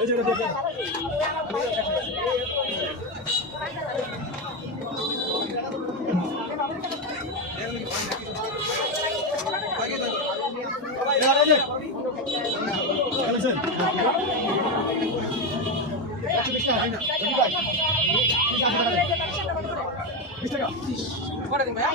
এই যে দিন ভাইয়া